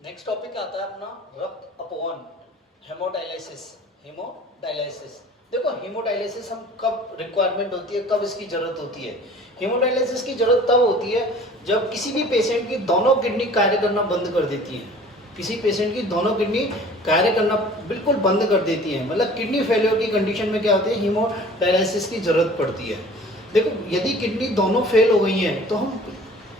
Next topic आता है अपना रक्त अपवन, हेमोडायलिसिस। हेमोडायलिसिस देखो, हेमोडायलिसिस हम कब रिक्वायरमेंट होती है, कब इसकी जरूरत होती है। हेमोडायलिसिस की जरूरत तब होती है जब किसी भी पेशेंट की दोनों किडनी कार्य करना बंद कर देती है। किसी पेशेंट की दोनों किडनी कार्य करना बिल्कुल बंद कर देती है, मतलब किडनी फेलियर की कंडीशन में क्या होती है, हेमोडायलिसिस की जरूरत पड़ती है। देखो, यदि किडनी दोनों फेल हो गई हैं तो हम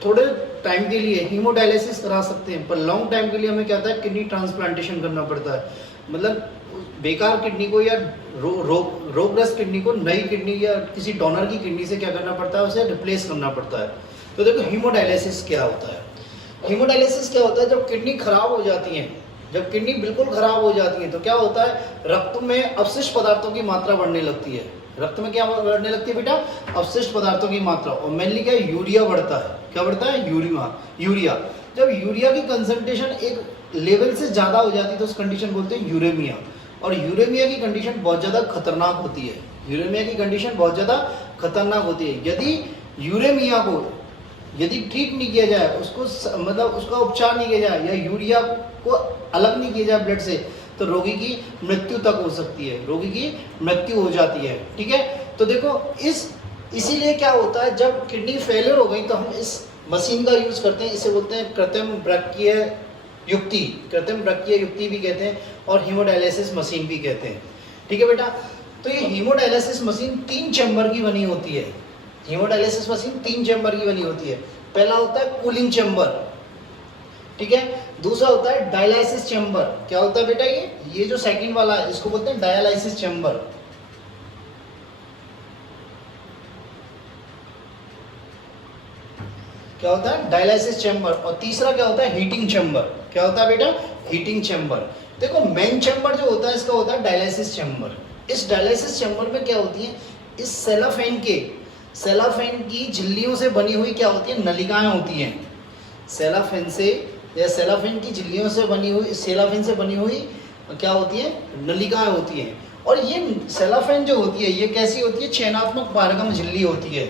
थोड़े टाइम के लिए हीमोडायलिसिस करा सकते हैं, पर लॉन्ग टाइम के लिए हमें क्या होता है, किडनी ट्रांसप्लांटेशन करना पड़ता है। मतलब बेकार किडनी को या रोगग्रस्त किडनी को नई किडनी या किसी डोनर की किडनी से क्या करना पड़ता है, उसे रिप्लेस करना पड़ता है। तो देखो, हीमोडायलिसिस क्या होता है। हीमोडायलिसिस क्या होता है, जब किडनी खराब हो जाती है, जब किडनी बिल्कुल खराब हो जाती है तो क्या होता है, रक्त में अपशिष्ट पदार्थों की मात्रा बढ़ने लगती है। रक्त में क्या बढ़ने लगती है बेटा, अपशिष्ट पदार्थों की मात्रा, और मेनली क्या, यूरिया बढ़ता है। क्या बढ़ता है, यूरिया। जब यूरिया की कंसंट्रेशन एक लेवल से ज्यादा हो जाती है तो उस कंडीशन बोलते हैं यूरेमिया। और यूरेमिया की कंडीशन बहुत ज्यादा खतरनाक होती है। यूरेमिया की कंडीशन बहुत ज्यादा खतरनाक होती है। यदि यूरेमिया को यदि ठीक नहीं किया जाए, उसको मतलब उसका उपचार नहीं किया जाए, या यूरिया को अलग नहीं किया जाए ब्लड से, तो रोगी की मृत्यु तक हो सकती है। रोगी की मृत्यु हो जाती है। ठीक है, तो देखो, इसीलिए क्या होता है, जब किडनी फेलियर हो गई तो हम इस मशीन का यूज करते हैं। इसे बोलते हैं कृत्रिम वृक्कीय युक्ति। कृत्रिम वृक्कीय युक्ति भी कहते हैं और हीमोडायलिसिस मशीन भी कहते हैं। ठीक है बेटा, तो ये हीमोडायलिसिस मशीन 3 चैम्बर की बनी होती है। हीमोडायलिसिस मशीन 3 चैम्बर की बनी होती है। पहला होता है कूलिंग चैम्बर, ठीक है। दूसरा होता है डायलाइसिस चैम्बर। क्या होता है बेटा, ये जो सेकंड वाला है इसको बोलते हैं डायलाइसिस चैम्बर। क्या होता है, डायलाइसिस चैम्बर। और तीसरा क्या होता है, हीटिंग चैम्बर। क्या होता है बेटा, हीटिंग चैम्बर। देखो, मेन चैम्बर जो होता है इसका होता है डायलाइसिस चैम्बर। इस डायलाइसिस चैम्बर में क्या होती है, इस सेलाफेन की झिल्लियों से बनी हुई क्या होती है, नलिकाएं होती हैं। सेलाफेन से या सेलाफेन की झिल्लियों से बनी हुई, सेलाफेन से बनी हुई क्या होती है, नलिकाएं होती हैं। और ये सेलाफेन जो होती है ये कैसी होती है, चयनात्मक पारगम झिल्ली होती है।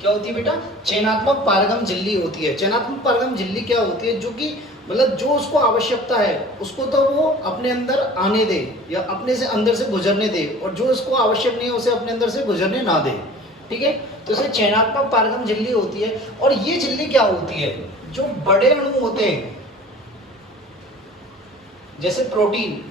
क्या होती है बेटा, चयनात्मक पारगम झिल्ली होती है। चयनात्मक पारगम झिल्ली क्या होती है, जो कि मतलब जो उसको आवश्यकता है उसको तो वो अपने अंदर आने दे या अपने से अंदर से गुजरने दे, और जो उसको आवश्यक नहीं है उसे अपने अंदर से गुजरने ना दे। ठीक है, तो इसे चयनात्मक पारगम झिल्ली होती है। और ये झिल्ली क्या होती है, जो बड़े अणु होते हैं जैसे प्रोटीन,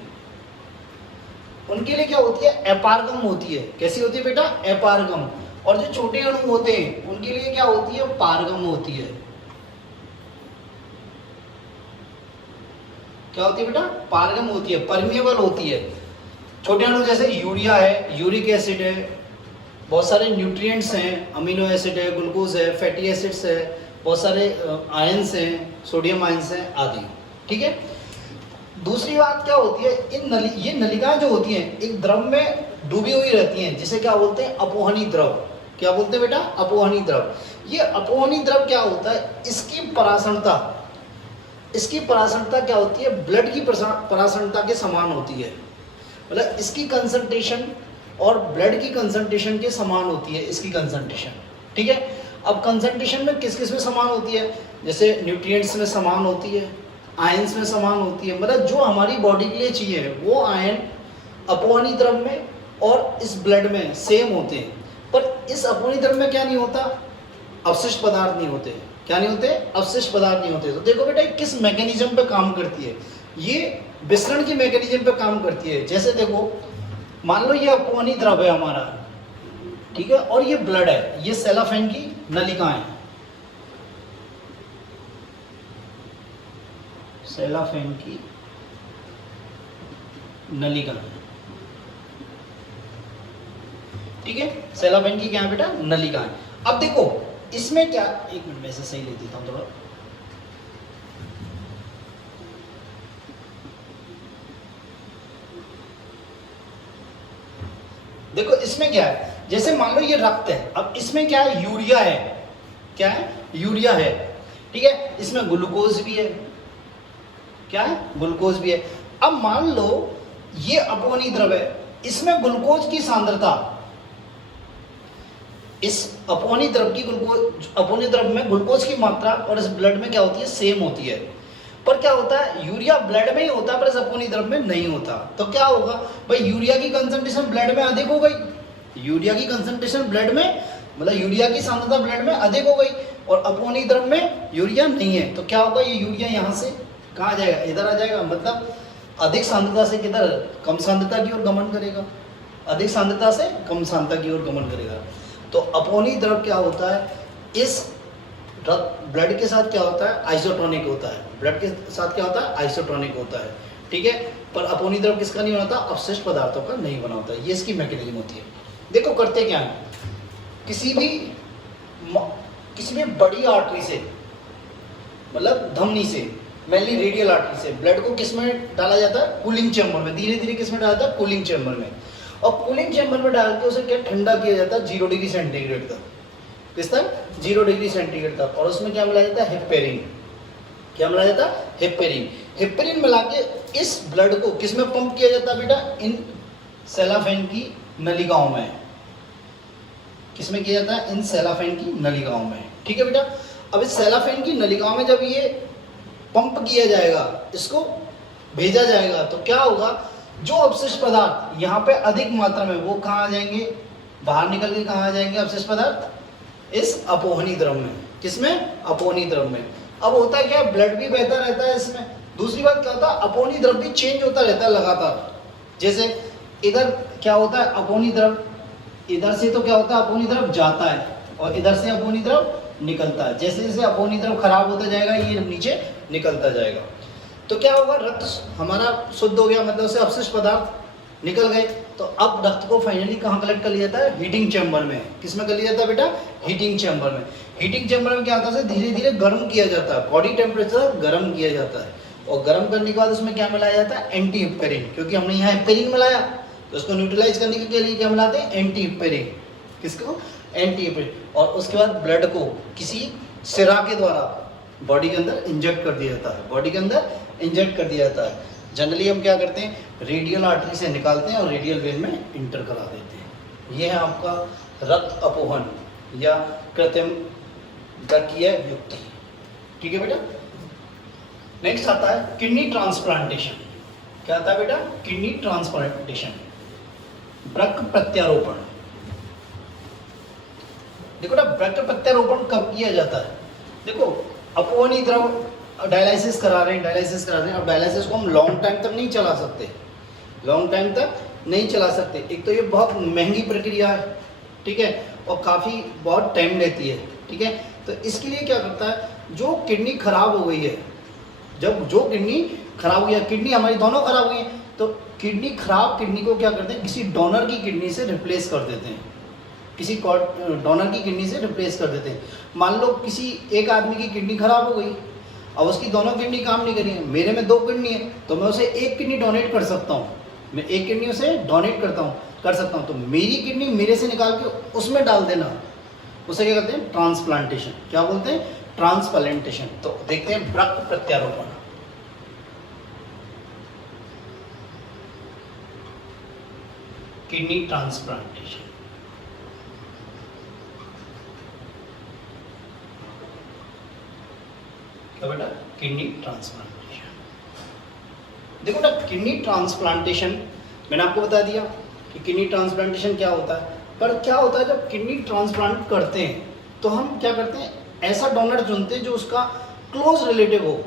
उनके लिए क्या होती है, अपारगम होती है। कैसी होती है बेटा, अपारगम। और जो छोटे अणु होते हैं उनके लिए क्या होती है, पारगम होती है। क्या होती है बेटा, पारगम होती है, परमिएबल होती है। छोटे अणु जैसे यूरिया है, यूरिक एसिड है, बहुत सारे न्यूट्रिएंट्स हैं, अमीनो एसिड है, ग्लूकोज है, फैटी एसिड्स है, बहुत सारे आयंस हैं, सोडियम आयंस हैं आदि। ठीक है, दूसरी बात क्या होती है, ये नलिकाएं जो होती हैं एक द्रव में डूबी हुई रहती हैं, जिसे क्या बोलते हैं, अपोहनी द्रव। क्या बोलते हैं बेटा, अपोहनी द्रव। ये अपोहनी द्रव क्या होता है, इसकी परासरणता क्या होती है, ब्लड की परासरणता के समान होती है। मतलब इसकी कंसंट्रेशन और ब्लड की कंसंट्रेशन के समान होती है इसकी कंसंट्रेशन। ठीक है, अब कंसंट्रेशन में किस किस में समान होती है, जैसे न्यूट्रिएंट्स में समान होती है, आयंस में समान होती है। मतलब जो हमारी बॉडी के लिए चाहिए वो आयन अपोहनी द्रव में और इस ब्लड में सेम होते हैं। पर इस अपोहनी द्रव में क्या नहीं होता, अवशिष्ट पदार्थ नहीं होते। क्या नहीं होते, अवशिष्ट पदार्थ नहीं होते। तो देखो बेटा किस मैकेनिज्म पे काम करती है, ये विसरण की मैकेनिज्म पे काम करती है। जैसे देखो, मान लो ये अपोहनी द्रव है हमारा, ठीक है, और ये ब्लड है, ये सेलाफेन की नलिकाएं, सेलाफेन की नलिका। ठीक है, सेलाफेन की क्या है बेटा, नलिका है। अब देखो इसमें क्या, एक मिनट में से सही ले देता हूं थोड़ा। देखो इसमें क्या है, जैसे मान लो ये रक्त है, अब इसमें क्या है, यूरिया है। क्या है, यूरिया है। ठीक है, इसमें ग्लूकोज भी है। क्या है, ग्लूकोज भी है। अब मान लो ये अपोहनी द्रव है, इसमें ग्लूकोज की सांद्रता इस अपोनी द्रव की ग्लूकोज, अपोनी द्रव में ग्लूकोज की मात्रा और इस ब्लड में क्या होती है, सेम होती है। पर क्या होता है, यूरिया ब्लड में ही होता है पर इस अपोनी द्रव में नहीं होता। तो क्या होगा भाई, यूरिया की कंसंट्रेशन ब्लड में अधिक हो गई, यूरिया की कंसंट्रेशन ब्लड में, मतलब यूरिया की सांद्रता ब्लड में अधिक हो गई और अपोनी द्रव में यूरिया नहीं है। तो क्या होगा, ये यूरिया यहाँ से कहाँ जाएगा, इधर आ जाएगा, मतलब अधिक सांद्रता से किधर, कम सांद्रता की ओर गमन करेगा, अधिक सांद्रता से कम सांद्रता की ओर गमन करेगा। तो अपोनी द्रव क्या होता है, इस ब्लड के साथ क्या होता है, आइसोटोनिक होता है, ब्लड के साथ क्या होता है, आइसोटोनिक होता है, ठीक है। पर अपोनी द्रव किसका नहीं बनाता, अवशिष्ट पदार्थों का नहीं बना होता। ये इसकी मैकेनिज्म होती है। देखो करते क्या है, किसी भी बड़ी आर्टरी से, मतलब धमनी से, मेनली रेडियल आर्टरी से ब्लड को किस में डाला जाता है, कूलिंग चैम्बर में, धीरे धीरे किस में डाला जाता है, कूलिंग चैम्बर में। और कूलिंग चैम्बर में डाल के उसे क्या ठंडा किया जाता है 0 डिग्री सेंटीग्रेड तक, किस तक, 0 डिग्री सेंटीग्रेड तक। और उसमें क्या मिलाया जाता है, हेपेरिन। क्या मिलाया जाता है, हेपेरिन। हेपेरिन मिला के इस ब्लड को किस में पंप किया जाता है बेटा, इन सेलाफेन की नलिकाओं में। किस में किया जाता है, इन सेलाफेन की नलिकाओं में, ठीक है बेटा। अब इस सेलाफेन की नलिकाओं में जब ये पंप किया जाएगा, इसको भेजा जाएगा, तो क्या होगा, जो अवशिष्ट पदार्थ यहाँ पे अधिक मात्रा में, वो कहाँ आ जाएंगे, बाहर निकल के कहाँ आ जाएंगे अवशिष्ट पदार्थ, इस अपोहनी द्रव में। किसमें, अपोहनी द्रव में। अब होता क्या है, ब्लड भी बहता रहता है इसमें। दूसरी बात क्या होता है, अपोहनी द्रव भी चेंज होता रहता है लगातार। जैसे इधर क्या होता है, अपोहनी द्रव इधर से तो क्या होता है, अपोहनी द्रव जाता है और इधर से अपोहनी द्रव निकलता है। जैसे जैसे अपोहनी द्रव खराब होता जाएगा, ये नीचे निकलता जाएगा। तो क्या होगा, रक्त हमारा शुद्ध हो गया, मतलब से अवशिष्ट पदार्थ निकल गए। तो अब रक्त को फाइनली कहाँ कलेक्ट कर लिया जाता है, हीटिंग चैम्बर में। किस में कर लिया जाता है बेटा, हीटिंग चैम्बर में। हीटिंग चैम्बर में क्या होता है, धीरे धीरे गर्म किया जाता है, बॉडी टेम्परेचर गर्म किया जाता है। और गर्म करने के बाद उसमें क्या मिलाया जाता है, एंटी हिपेरिन। क्योंकि हमने यहाँ हिपेरिन मिलाया, तो उसको न्यूट्रलाइज करने के लिए क्या मिलाते हैं, एंटी हिपेरिन। किसको, एंटी हिपेरिन। और उसके बाद ब्लड को किसी सिरा के द्वारा बॉडी के अंदर इंजेक्ट कर दिया जाता है, बॉडी के अंदर इंजेक्ट कर दिया जाता है। जनरली हम क्या करते हैं, रेडियल आर्टरी से निकालते हैं और रेडियल वेन में इंटर करा देते हैं। ये है आपका रक्त अपोहन या कृत्रिम द्रकीय युक्ति, ठीक है बेटा। नेक्स्ट आता है किडनी ट्रांसप्लांटेशन। क्या आता है बेटा, किडनी ट्रांसप्लांटेशन, वृक्क प्रत्यारोपण। देखो ना, वृक्क प्रत्यारोपण कब किया जाता है, देखो अपोहनी द्रव डायलिसिस करा रहे हैं, अब डायलिसिस को हम लॉन्ग टाइम तक नहीं चला सकते, लॉन्ग टाइम तक नहीं चला सकते। एक तो ये बहुत महंगी प्रक्रिया है, ठीक है, और काफ़ी बहुत टाइम लेती है, ठीक है। तो इसके लिए क्या करता है, जो किडनी खराब हो गई है, जब जो किडनी खराब हो गई है, किडनी हमारी दोनों खराब हुई है, तो किडनी खराब किडनी को क्या करते हैं, किसी डोनर की किडनी से रिप्लेस कर देते हैं, किसी डोनर की किडनी से रिप्लेस कर देते हैं। मान लो किसी एक आदमी की किडनी खराब हो गई, अब उसकी दोनों किडनी काम नहीं कर रही है, मेरे में 2 किडनी है, तो मैं उसे एक किडनी डोनेट कर सकता हूँ, मैं एक किडनी उसे डोनेट कर सकता हूँ। तो मेरी किडनी मेरे से निकाल के उसमें डाल देना, उसे क्या कहते हैं, ट्रांसप्लांटेशन। क्या बोलते हैं, ट्रांसप्लांटेशन। तो देखते हैं वृक्क प्रत्यारोपण। किडनी ट्रांसप्लांटेशन, क्या बेटा, किडनी ट्रांसप्लांटेशन। देखो ना, किडनी ट्रांसप्लांटेशन मैंने आपको बता दिया कि किडनी ट्रांसप्लांटेशन क्या होता है। पर क्या होता है, जब किडनी ट्रांसप्लांट करते हैं तो हम क्या करते हैं, ऐसा डोनर चुनते हैं जो उसका क्लोज रिलेटिव हो,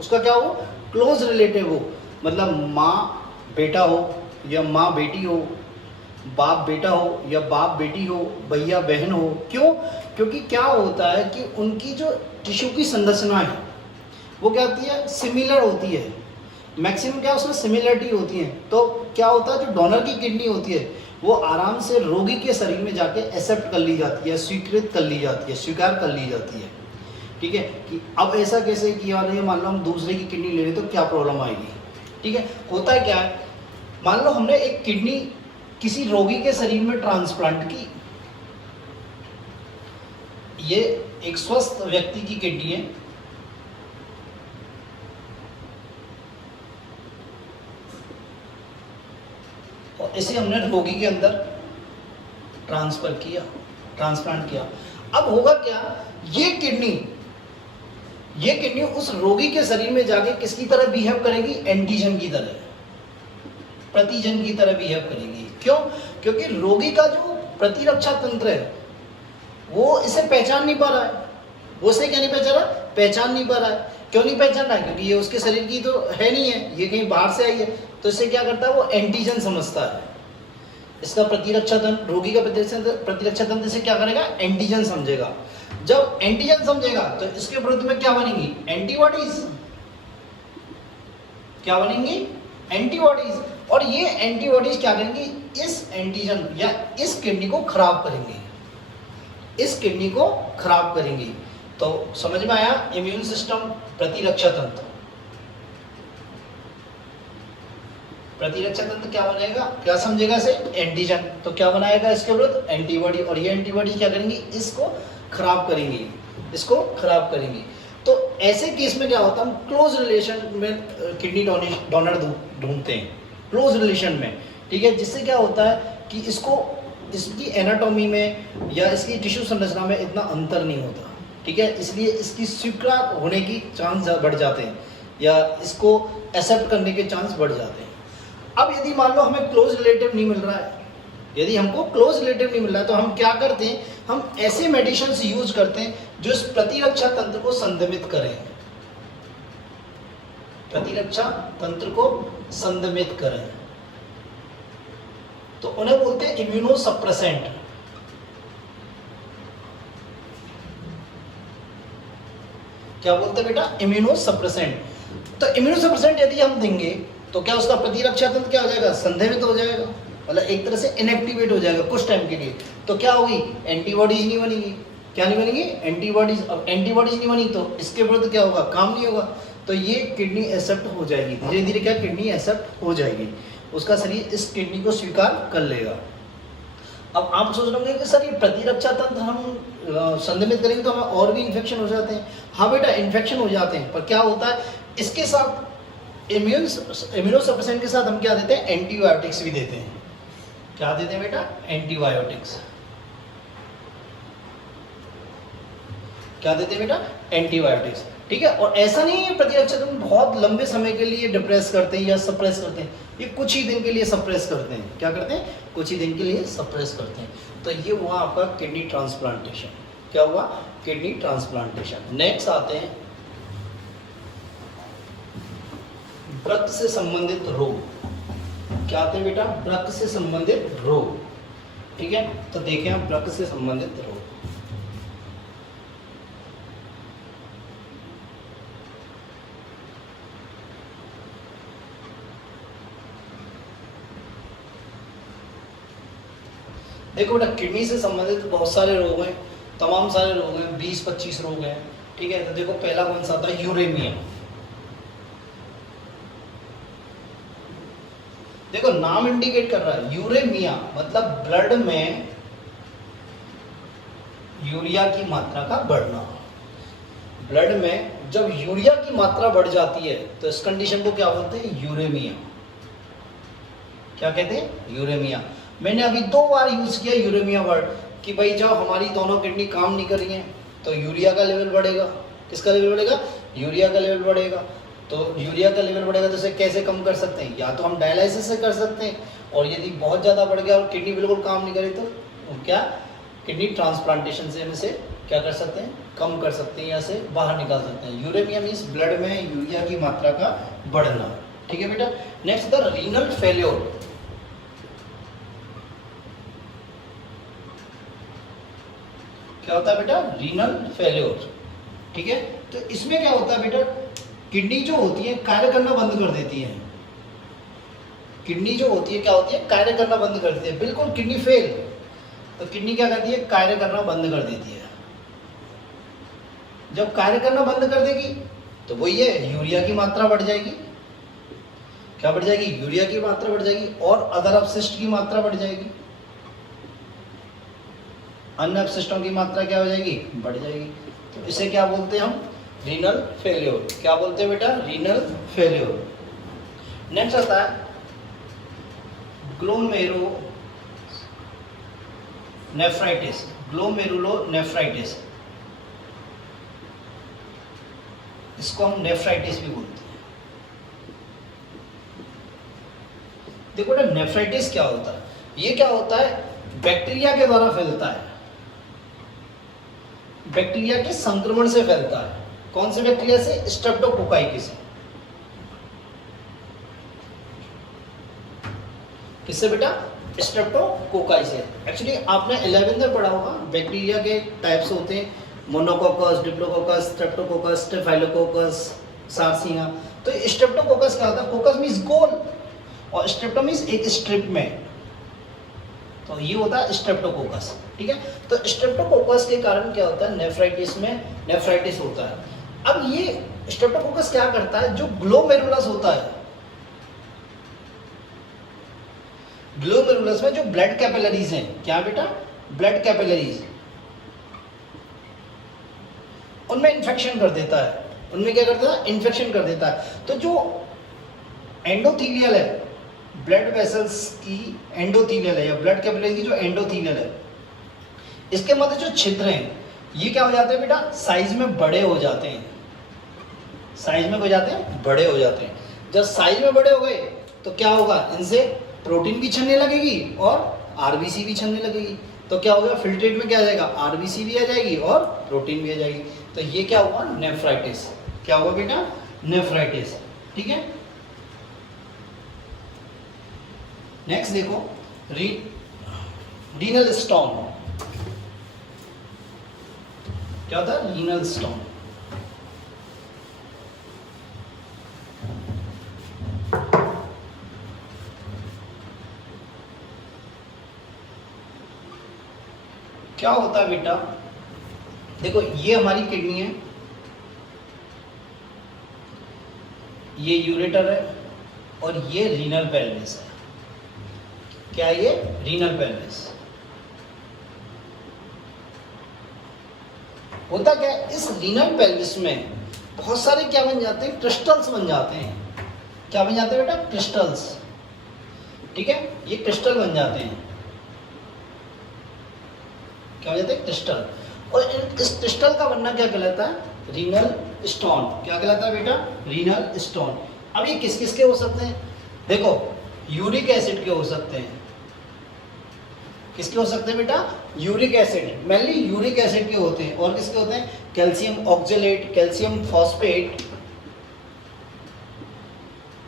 उसका क्या हो, क्लोज रिलेटिव हो, मतलब माँ बेटा हो या माँ बेटी हो, बाप बेटा हो या बाप बेटी हो, भैया बहन हो। क्यों, क्योंकि क्या होता है कि उनकी जो टिश्यू की संरचना है वो क्या होती है, सिमिलर होती है, मैक्सिमम क्या उसमें सिमिलरिटी होती है। तो क्या होता है, जो डोनर की किडनी होती है वो आराम से रोगी के शरीर में जाके एक्सेप्ट कर ली जाती है, स्वीकृत कर ली जाती है, स्वीकार कर ली जाती है, ठीक है। कि अब ऐसा कैसे किया रही है, मान लो हम दूसरे की किडनी ले रहे तो क्या प्रॉब्लम आएगी, ठीक है। होता है क्या है, मान लो हमने एक किडनी किसी रोगी के शरीर में ट्रांसप्लांट की, ये एक स्वस्थ व्यक्ति की किडनी है, और इसे हमने रोगी के अंदर ट्रांसफर किया, ट्रांसप्लांट किया। अब होगा क्या, ये किडनी उस रोगी के शरीर में जाके किसकी तरह बिहेव करेगी, एंटीजन की तरह, प्रतिजन की तरह बिहेव करेगी। क्यों? क्योंकि रोगी का जो प्रतिरक्षा तंत्र है वो इसे पहचान नहीं पा रहा है। वो इसे क्या नहीं पहचान रहा, पहचान नहीं पा रहा है। क्यों नहीं पहचान रहा है? क्योंकि ये उसके शरीर की तो है नहीं है, ये कहीं बाहर से आई है। तो इसे क्या करता है, वो एंटीजन समझता है। इसका प्रतिरक्षा तंत्र, रोगी का प्रतिरक्षा तंत्र इसे क्या करेगा, एंटीजन समझेगा। जब एंटीजन समझेगा तो इसके विरुद्ध में क्या बनेंगी, एंटीबॉडीज। क्या बनेंगी, एंटीबॉडीज। और ये एंटीबॉडीज क्या करेंगी, इस एंटीजन या इस किडनी को खराब करेंगे, इस किडनी को खराब करेंगी। तो समझ में आया, इम्यून सिस्टम, प्रतिरक्षा तंत्र। प्रतिरक्षा तंत्र क्या बनाएगा, क्या समझेगा इसे, एंटीजन। तो क्या बनाएगा इसके विरुद्ध, एंटीबॉडी। और ये एंटीबॉडी क्या करेंगी, इसको खराब करेंगी, इसको खराब करेंगी। तो ऐसे केस में क्या होता है, हम क्लोज रिलेशन में किडनी डोनर ढूंढते हैं, क्लोज रिलेशन में, ठीक है। जिससे क्या होता है कि इसको, इसकी एनाटॉमी में या इसकी टिश्यू संरचना में इतना अंतर नहीं होता, ठीक है। इसलिए इसकी स्वीकार होने की चांस बढ़ जाते हैं या इसको एक्सेप्ट करने के चांस बढ़ जाते हैं। अब यदि मान लो हमें क्लोज रिलेटिव नहीं मिल रहा है, यदि हमको क्लोज रिलेटिव नहीं मिल रहा है, तो हम क्या करते हैं, हम ऐसे मेडिसिन यूज करते हैं जो इस प्रतिरक्षा तंत्र को संदमित करें, प्रतिरक्षा तंत्र को संदमित करें। तो उन्हें बोलते हैं इम्यूनोसप्रेसेंट। क्या बोलते हैं बेटा, इम्यूनोसप्रेसेंट। तो इम्यूनोसप्रेसेंट यदि हम देंगे तो क्या उसका प्रतिरक्षा तंत्र क्या हो जाएगा, संदमित हो जाएगा, मतलब एक तरह से इनएक्टिवेट हो जाएगा कुछ टाइम के लिए। तो क्या होगी, एंटीबॉडीज नहीं बनेगी। क्या नहीं बनेगी, एंटीबॉडीज। अब एंटीबॉडीज नहीं बनी तो इसके विरुद्ध क्या होगा, काम नहीं होगा। तो ये किडनी एक्सेप्ट हो जाएगी, धीरे धीरे क्या किडनी एक्सेप्ट हो जाएगी, उसका शरीर इस किडनी को स्वीकार कर लेगा। अब आप सोच रहे होंगे कि सर ये प्रतिरक्षा तंत्र हम संदमित करेंगे तो हमें और भी इन्फेक्शन हो जाते हैं। हाँ बेटा, इन्फेक्शन हो जाते हैं, पर क्या होता है, इसके साथ इम्यूनोसप्रेसेंट के साथ हम क्या देते हैं, एंटीबायोटिक्स भी देते हैं। क्या देते हैं बेटा, एंटीबायोटिक्स। क्या देते हैं बेटा, एंटीबायोटिक्स, ठीक है। और ऐसा नहीं है प्रतिरक्षा तंत्र बहुत लंबे समय के लिए डिप्रेस करते हैं या सप्रेस करते हैं, ये कुछ ही दिन के लिए सप्रेस करते हैं। क्या करते हैं, कुछ ही दिन के लिए सप्रेस करते हैं। तो ये हुआ आपका किडनी ट्रांसप्लांटेशन। क्या हुआ, किडनी ट्रांसप्लांटेशन। नेक्स्ट आते हैं वृक्क से संबंधित रोग। क्या आते हैं बेटा, वृक्क से संबंधित रोग, ठीक है। तो देखें आप वृक्क से संबंधित रोग। देखो बेटा, किडनी से संबंधित बहुत सारे रोग हैं, तमाम सारे रोग हैं, 20-25 रोग हैं, ठीक है। तो देखो पहला कौन सा आता है, यूरेमिया। देखो नाम इंडिकेट कर रहा है, यूरेमिया मतलब ब्लड में यूरिया की मात्रा का बढ़ना। ब्लड में जब यूरिया की मात्रा बढ़ जाती है तो इस कंडीशन को क्या बोलते हैं, यूरेमिया। क्या कहते हैं, यूरेमिया। मैंने अभी 2 बार यूज किया यूरेमिया वर्ड कि भाई जब हमारी दोनों किडनी काम नहीं कर रही हैं तो यूरिया का लेवल बढ़ेगा। किसका लेवल बढ़ेगा, यूरिया का लेवल बढ़ेगा। तो यूरिया का लेवल बढ़ेगा तो इसे कैसे कम कर सकते हैं, या तो हम डायलिसिस से कर सकते हैं, और यदि बहुत ज़्यादा बढ़ गया और किडनी बिल्कुल काम नहीं करे तो क्या, किडनी ट्रांसप्लांटेशन से हम इसे क्या कर सकते हैं, कम कर सकते हैं या से बाहर निकाल सकते हैं। यूरेमिया मीन्स ब्लड में यूरिया की मात्रा का बढ़ना, ठीक है बेटा। Next the renal failure. क्या होता है बेटा, रीनल फेल्योर, ठीक है। तो इसमें क्या होता है बेटा, किडनी जो होती है कार्य करना बंद कर देती है। किडनी जो होती है क्या होती है, कार्य करना बंद कर देती है। बिल्कुल किडनी फेल, तो किडनी क्या करती है, कार्य करना बंद कर देती है। जब कार्य करना बंद कर देगी तो वही है, यूरिया की मात्रा बढ़ जाएगी। क्या बढ़ जाएगी, यूरिया की मात्रा बढ़ जाएगी, और अदर अपशिष्ट की मात्रा बढ़ जाएगी। अन्य अपशिष्टों की मात्रा क्या हो जाएगी, बढ़ जाएगी। तो इसे क्या बोलते हैं हम, रीनल फेल्योर। क्या बोलते हैं बेटा, रीनल फेल्योर। नेक्स्ट आता है ग्लोमेरो नेफ्राइटिस, ग्लोमेरुलोनेफ्राइटिस, इसको हम नेफ्राइटिस भी बोलते हैं। देखो ना, नेफ्राइटिस क्या होता है? ये क्या होता है? बैक्टीरिया के द्वारा फैलता है, बैक्टीरिया के संक्रमण से फैलता है। कौन से बैक्टीरिया से? स्ट्रेप्टोकोकाई से। किससे बेटा? स्ट्रेप्टोकोकाई से। एक्चुअली आपने 11th में पढ़ा होगा, बैक्टीरिया के टाइप्स होते हैं, मोनोकोकस, डिप्लोकोकस, स्ट्रेप्टोकोकस, स्टेफाइलोकोकस, सार्सिनिया। तो स्ट्रेप्टोकोकस क्या होता है? कोकस मींस गोल और स्ट्रेप्टो मींस एक स्ट्रिप में, तो ये होता है स्ट्रेप्टोकोकस। ठीक है, तो स्ट्रेप्टोकोकस के कारण क्या होता है? नेफ्राइटिस में नेफ्राइटिस होता है। अब ये स्ट्रेप्टोकोकस क्या करता है? जो ग्लोमेरुलस होता है, ग्लोमेरुलस में जो ब्लड कैपिलरीज हैं, क्या बेटा? ब्लड कैपिलरीज, उनमें इन्फेक्शन कर देता है। उनमें क्या करता है? इन्फेक्शन कर देता है। तो जो एंडोथीलियल है, ब्लड वेसल्स की एंडोथीलियल है, या ब्लड कैपिलरी की जो एंडोथीलियल है, इसके मध्य जो छिद्र हैं, ये क्या हो जाते हैं बेटा? साइज में बड़े हो जाते हैं। साइज में हो जाते हैं, बड़े हो जाते हैं। जब साइज में बड़े हो गए तो क्या होगा? इनसे प्रोटीन भी छनने लगेगी और आरबीसी भी छनने लगेगी। तो क्या होगा? फिल्ट्रेट में क्या आ जाएगा? आरबीसी भी आ जाएगी और प्रोटीन भी आ जाएगी। तो ये क्या हुआ? नेफ्राइटिस। क्या हुआ बेटा? नेफ्राइटिस। ठीक है, नेक्स्ट देखो, रीनल स्टोन। क्या होता है? Renal stone. क्या होता है बेटा? देखो, ये हमारी किडनी है, ये यूरेटर है और ये रीनल पेल्विस है। क्या ये? Renal pelvis. होता क्या है? इस रीनल पेल्विस में बहुत सारे क्या बन जाते हैं? क्रिस्टल्स बन जाते हैं। क्या बन जाते हैं बेटा? क्रिस्टल्स। ठीक है, ये क्रिस्टल बन जाते हैं। क्या हो जाता है? क्रिस्टल। और इस क्रिस्टल का बनना क्या कहलाता है? Renal stone. क्या कहलाता है बेटा? Renal stone. अब ये किस किस के हो सकते हैं? देखो, यूरिक एसिड के हो सकते हैं। किसके हो सकते हैं बेटा? Uric acid, mainly uric acid के होते हैं। और किसके होते हैं? Calcium oxalate, calcium phosphate,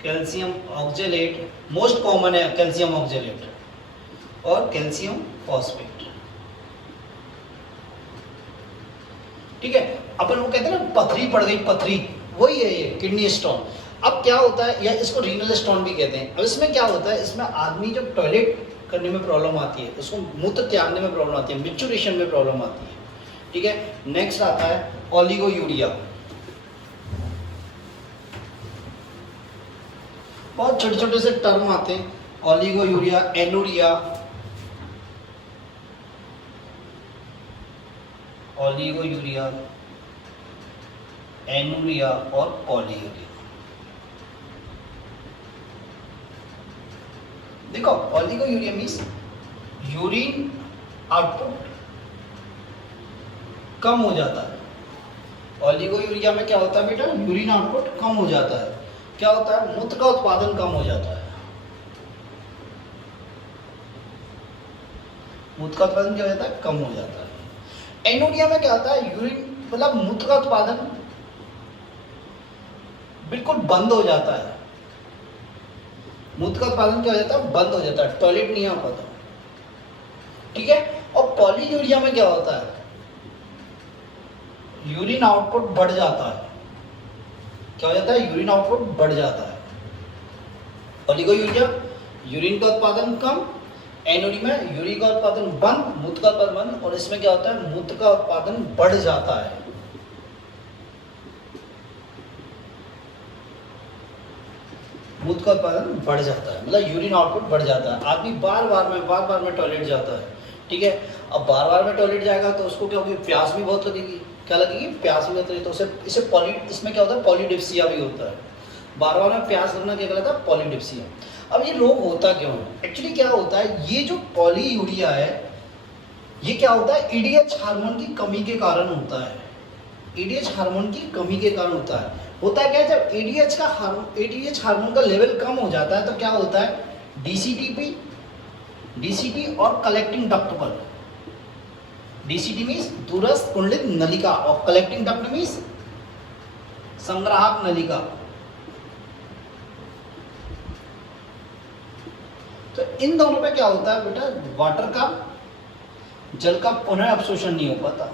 calcium oxalate most common है, कैल्शियम ऑक्जेलेट और कैल्शियम फॉस्फेट। ठीक है, अपन वो कहते हैं ना, पथरी पड़ गई, पथरी, वही है ये किडनी स्टोन। अब क्या होता है, या इसको रीनल स्टोन भी कहते हैं। अब इसमें क्या होता है? इसमें आदमी जब टॉयलेट करने में प्रॉब्लम आती है, उसको मूत्र त्यागने में प्रॉब्लम आती है, मिक्चुरेशन में प्रॉब्लम आती है। ठीक है, नेक्स्ट आता है ओलिगोयूरिया। बहुत छोटे छोटे से टर्म आते हैं, ओलिगोयूरिया, एनुरिया, ओलिगोयूरिया, एनुरिया और पॉलीयूरिया। देखो, ओलिगोयूरिया मीन्स यूरिन आउटपुट कम हो जाता है। ओलिगोयूरिया में क्या होता है बेटा? यूरिन आउटपुट कम हो जाता है। क्या होता है? मूत्र का उत्पादन कम हो जाता है। मूत्र का उत्पादन क्या हो जाता है? कम हो जाता है। एनुरिया में क्या होता है? यूरिन मतलब मूत्र का उत्पादन बिल्कुल बंद हो जाता है। मूत्र का उत्पादन क्या हो जाता है? बंद हो जाता है, टॉयलेट नहीं आ पाता। ठीक है, और पॉलीयूरिया में क्या होता है? यूरिन आउटपुट बढ़ जाता है। क्या हो जाता है? यूरिन आउटपुट बढ़ जाता है। ओलिगोयूरिया, यूरिन का उत्पादन कम, एनुरिया में यूरिन का उत्पादन बंद, मूत्र का उत्पादन बंद, और इसमें क्या होता है? मूत्र का उत्पादन बढ़ जाता है। मूत्र का उत्पादन बढ़ जाता है, मतलब यूरिन आउटपुट बढ़ जाता है। आदमी बार बार में टॉयलेट जाता है। ठीक है, अब बार बार में टॉयलेट जाएगा तो उसको क्या होगी? प्यास भी बहुत लगेगी। क्या लगेगी? प्यास भी लगेगी। तो इसमें क्या होता है? पॉलीडिप्सिया भी होता है। बार बार में प्यास लगना क्या कहलाता है? पॉलीडिप्सिया। अब ये रोग होता क्यों है? एक्चुअली क्या होता है, ये जो पॉलीयूरिया है, ये क्या होता है, ईडीएच हार्मोन की कमी के कारण होता है। ईडीएच हार्मोन की कमी के कारण होता है। होता है क्या, जब ईडीएच हार्मोन का लेवल कम हो जाता है तो क्या होता है, डीसीटी और कलेक्टिंग डक्ट पर, डीसीटी मीन्स दूरस्थ कुंडलित नलिका और कलेक्टिंग डक्ट मीन्स संग्राहक नलिका। तो इन दोनों पे क्या होता है बेटा, वाटर का, जल का पुनः अवशोषण नहीं हो पाता।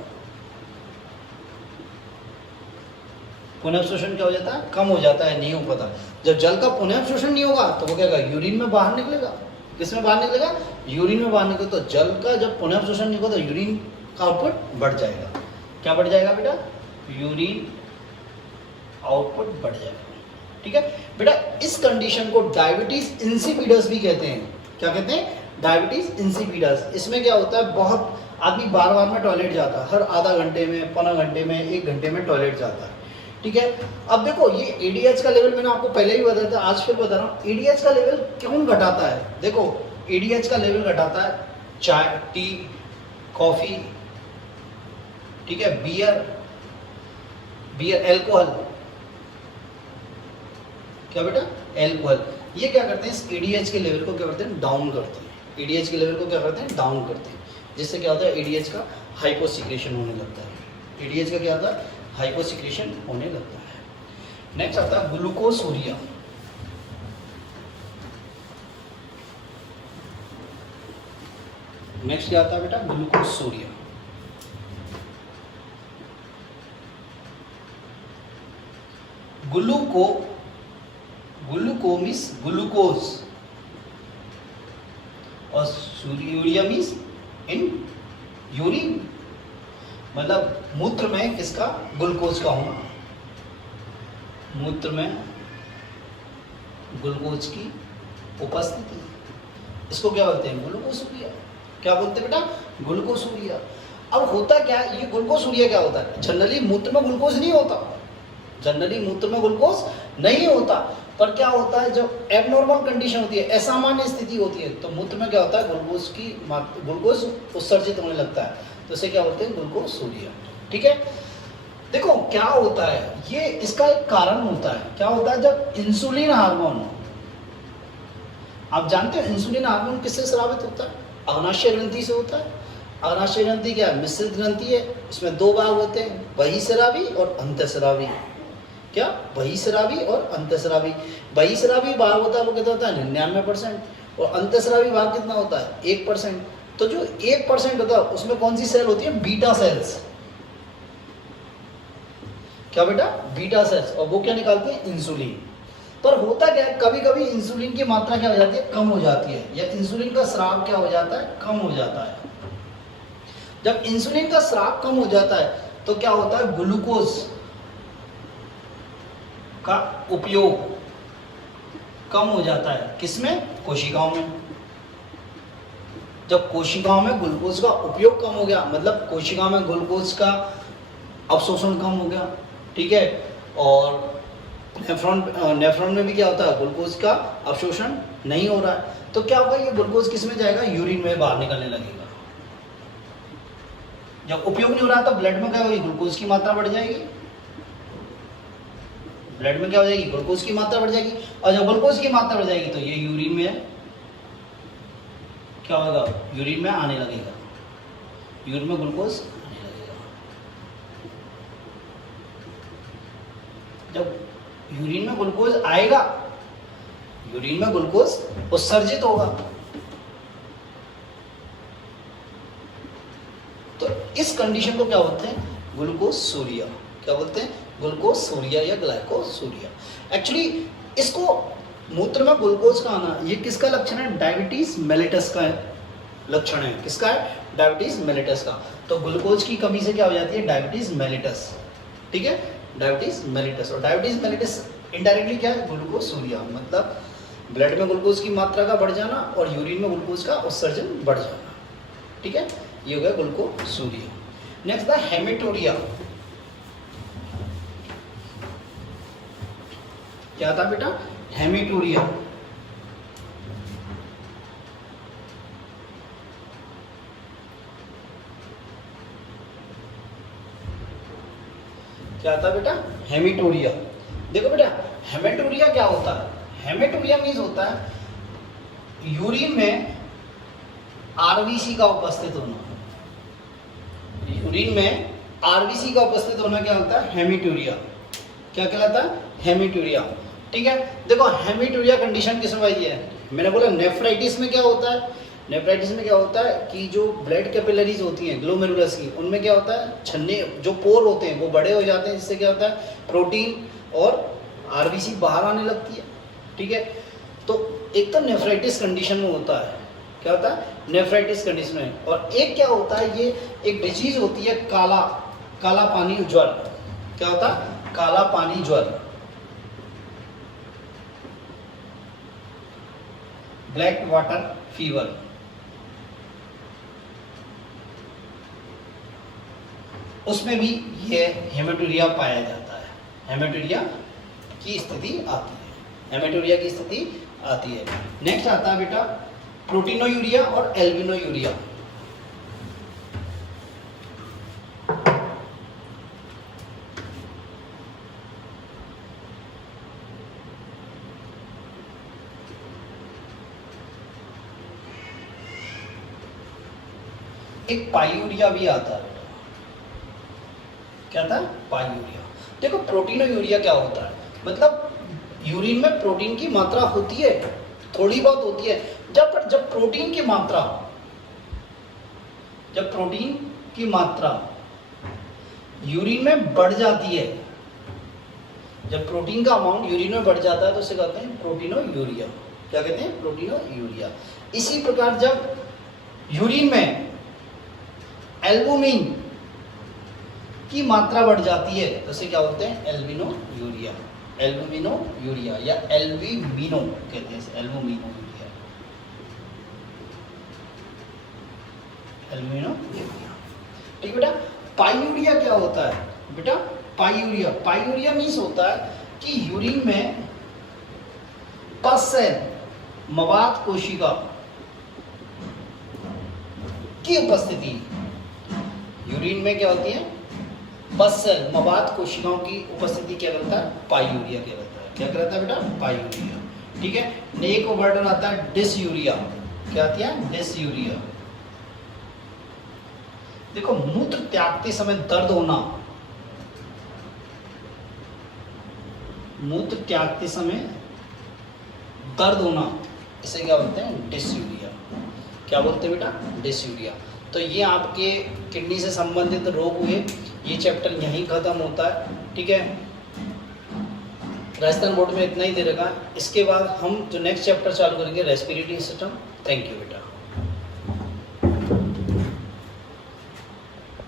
पुनः अवशोषण क्या हो जाता है, कम हो जाता है, नहीं हो पाता। जब जल का पुनः अवशोषण नहीं होगा तो वो क्या होगा, यूरिन में बाहर निकलेगा। किस में बाहर निकलेगा, यूरिन में बाहर निकलेगा। तो जल का जब पुनः अवशोषण नहीं होगा तो यूरिन का आउटपुट बढ़ जाएगा। क्या बढ़ जाएगा बेटा, यूरिन आउटपुट बढ़ जाएगा। ठीक है बेटा, इस कंडीशन को डायबिटीज इंसिपिडस भी कहते हैं। क्या कहते हैं, डायबिटीज इंसिपिडस। इसमें क्या होता है, बहुत आदमी बार बार में टॉयलेट जाता है, हर आधा घंटे में, पौना घंटे में, 1 घंटे में टॉयलेट जाता है। ठीक है, अब देखो ये एडीएच का लेवल मैंने आपको पहले भी बताया था, आज फिर बता रहा हूँ। एडीएच का लेवल क्यों घटाता है, देखो एडीएच का लेवल घटाता है चाय, टी, कॉफी, ठीक है, बियर, अल्कोहल। क्या बेटा, अल्कोहल। ये क्या करते हैं, इस एडीएच के लेवल को क्या करते हैं, डाउन करते हैं। एडीएच के लेवल को क्या करते हैं, डाउन करते हैं, जिससे क्या होता है, एडीएच का हाइपोसिक्रेशन होने लगता है। एडीएच का क्या होता है, हाइपोसिक्रेशन होने लगता है। नेक्स्ट आता है ग्लूकोसूरिया। नेक्स्ट क्या आता है बेटा, ग्लूकोसूरिया। ग्लूको मीन्स ग्लूकोज और सूर्यूरिया मीन्स इन यूरिन, मतलब मूत्र में किसका, ग्लूकोज का होना। मूत्र में ग्लूकोज की उपस्थिति, इसको क्या बोलते हैं, ग्लूकोसूरिया। क्या बोलते हैं बेटा, ग्लूकोसूरिया। अब होता क्या, ये ग्लूकोसूरिया क्या होता है, जनरली मूत्र में ग्लूकोज नहीं होता, जनरली मूत्र में ग्लूकोज नहीं होता, पर क्या होता है, जब एबनॉर्मल कंडीशन होती है, असामान्य स्थिति होती है, तो मूत्र में क्या होता है, ग्लूकोज उत्सर्जित होने लगता है, तो इसे क्या बोलते हैं, ग्लूकोसूरिया। ठीक है, देखो क्या होता है, ये इसका एक कारण होता है। क्या होता है, जब इंसुलिन हार्मोन, आप जानते हो इंसुलिन हार्मोन किससे स्रावित होता है, अग्नाशय ग्रंथि से होता है। अग्नाशय ग्रंथि क्या है, मिश्रित ग्रंथि है, इसमें 2 भाग होते हैं, बहिस्रावी और अंतःस्रावी। क्या, बहिस्रावी और अंतःस्रावी। बहिस्रावी भाग होता है वो कितना होता है, 99%, और अंतःस्रावी भाग कितना होता है, 1%। तो जो 1% होता है उसमें कौन सी सेल होती है, बीटा सेल्स। क्या बेटा, बीटा सेल्स, और वो क्या निकालती है, इंसुलिन। पर होता क्या है, कभी कभी इंसुलिन की मात्रा क्या हो जाती है, कम हो जाती है, या इंसुलिन का स्राव क्या हो जाता है, कम हो जाता है। जब इंसुलिन का स्राव कम हो जाता है तो क्या होता है, ग्लूकोज का उपयोग कम हो जाता है, किसमें, कोशिकाओं में। जब कोशिकाओं में ग्लूकोज का उपयोग कम हो गया, मतलब कोशिकाओं में ग्लूकोज का अवशोषण कम हो गया, ठीक है, और नेफ्रॉन में भी क्या होता है, ग्लूकोज का अवशोषण नहीं हो रहा है, तो क्या होगा, ये ग्लूकोज किस में जाएगा, यूरिन में बाहर निकलने लगेगा। जब उपयोग नहीं हो रहा तो ब्लड में क्या होगी, ग्लूकोज की मात्रा बढ़ जाएगी, ब्लड में क्या हो जाएगी, ग्लूकोज की मात्रा बढ़ जाएगी, और जब ग्लूकोज की मात्रा बढ़ जाएगी तो ये यूरिन में क्या होगा, यूरिन में आने लगेगा, यूरिन में ग्लूकोज आने लगेगा। जब यूरिन में ग्लूकोज आएगा, यूरिन में ग्लूकोज उत्सर्जित होगा, तो इस कंडीशन को क्या बोलते हैं, ग्लूकोसूरिया। क्या बोलते हैं, ग्लूकोसूरिया या ग्लाइकोसूरिया। एक्चुअली इसको मूत्र में ग्लूकोज का आना, ये किसका लक्षण है, डायबिटीज मेलिटस का लक्षण है। किसका है, डायबिटीज मेलिटस का। तो ग्लूकोज की कमी से क्या हो जाती है, डायबिटीज मेलिटस। ठीक है, डायबिटीज मेलिटस, और डायबिटीज मेलिटस इनडायरेक्टली क्या है, ग्लूकोसूरिया, मतलब ब्लड में ग्लूकोज की मात्रा का बढ़ जाना और यूरिन में ग्लूकोज का उत्सर्जन बढ़ जाना। ठीक है, ये हो गया ग्लूकोसूरिया। नेक्स्ट था हेमेटोरिया। क्या था बेटा, हेमेटोरिया। क्या आता है बेटा? हेमिटूरिया। देखो बेटा हेमेटूरिया क्या होता है? हेमेटूरिया मीन्स होता है यूरिन में आरबीसी का उपस्थित होना। यूरिन में आरबीसी का उपस्थित होना क्या होता है? हेमिटूरिया। क्या कहलाता है? हेमिटूरिया। ठीक है, देखो हेमिटूरिया कंडीशन किस में आई है? मैंने बोला नेफ्राइटिस में क्या होता है? नेफ्राइटिस में क्या होता है कि जो ब्लड कैपिलरीज होती हैं ग्लोमेरुलस की, उनमें क्या होता है, छन्ने जो पोर होते हैं वो बड़े हो जाते हैं, जिससे क्या होता है प्रोटीन और आरबीसी बाहर आने लगती है। ठीक है, तो एक तो नेफ्राइटिस कंडीशन में होता है, क्या होता है? नेफ्राइटिस कंडीशन में। और एक क्या होता है, ये एक डिजीज होती है काला पानी ज्वर। क्या होता है? काला पानी ज्वर, ब्लैक वाटर फीवर। उसमें भी ये हेमेटूरिया पाया जाता है, हेमेटूरिया की स्थिति आती है, हेमेटूरिया की स्थिति आती है। नेक्स्ट आता है बेटा प्रोटीनोयूरिया और एल्बिनोयूरिया। एक पायूरिया भी आता है बेटा। क्या था? पायूरिया। देखो प्रोटीनोयूरिया क्या होता है, मतलब यूरिन में प्रोटीन की मात्रा होती है, थोड़ी बहुत होती है। जब प्रोटीन की मात्रा यूरिन में बढ़ जाती है, जब प्रोटीन का अमाउंट यूरिन में बढ़ जाता है तो उसे कहते हैं प्रोटीनोयूरिया। क्या कहते हैं? प्रोटीनोयूरिया। इसी प्रकार जब यूरिन में एल्बुमिन की मात्रा बढ़ जाती है तो उसे क्या बोलते हैं? एल्बिनोयूरिया। एल्बुमिनोयूरिया या एल्बिमिनो कहते हैं, एल्बुमिनोयूरिया, एल्बिनोयूरिया। ठीक बेटा, पायूरिया क्या होता है बेटा? पायूरिया मीन्स होता है कि यूरिन में पस सेल, मवाद कोशिका की उपस्थिति। यूरिन में क्या होती है? पस सेल, मवाद कोशिकाओं की उपस्थिति क्या कहलाता है? पायूरिया कहलाता है। क्या कहलाता है बेटा? पायूरिया। ठीक है, एक वर्ड आता है डिसयूरिया। क्या आती है? डिसयूरिया। देखो मूत्र त्यागते समय दर्द होना, मूत्र त्यागते समय दर्द होना, इसे क्या बोलते हैं? डिसयूरिया। क्या बोलते हैं बेटा? डिसयूरिया। तो ये आपके किडनी से संबंधित रोग हुए, ये चैप्टर यहीं खत्म होता है। ठीक है, राजस्थान बोर्ड में इतना ही दे रखा। इसके बाद हम जो नेक्स्ट चैप्टर चालू करेंगे रेस्पिरेटरी सिस्टम। थैंक यू बेटा।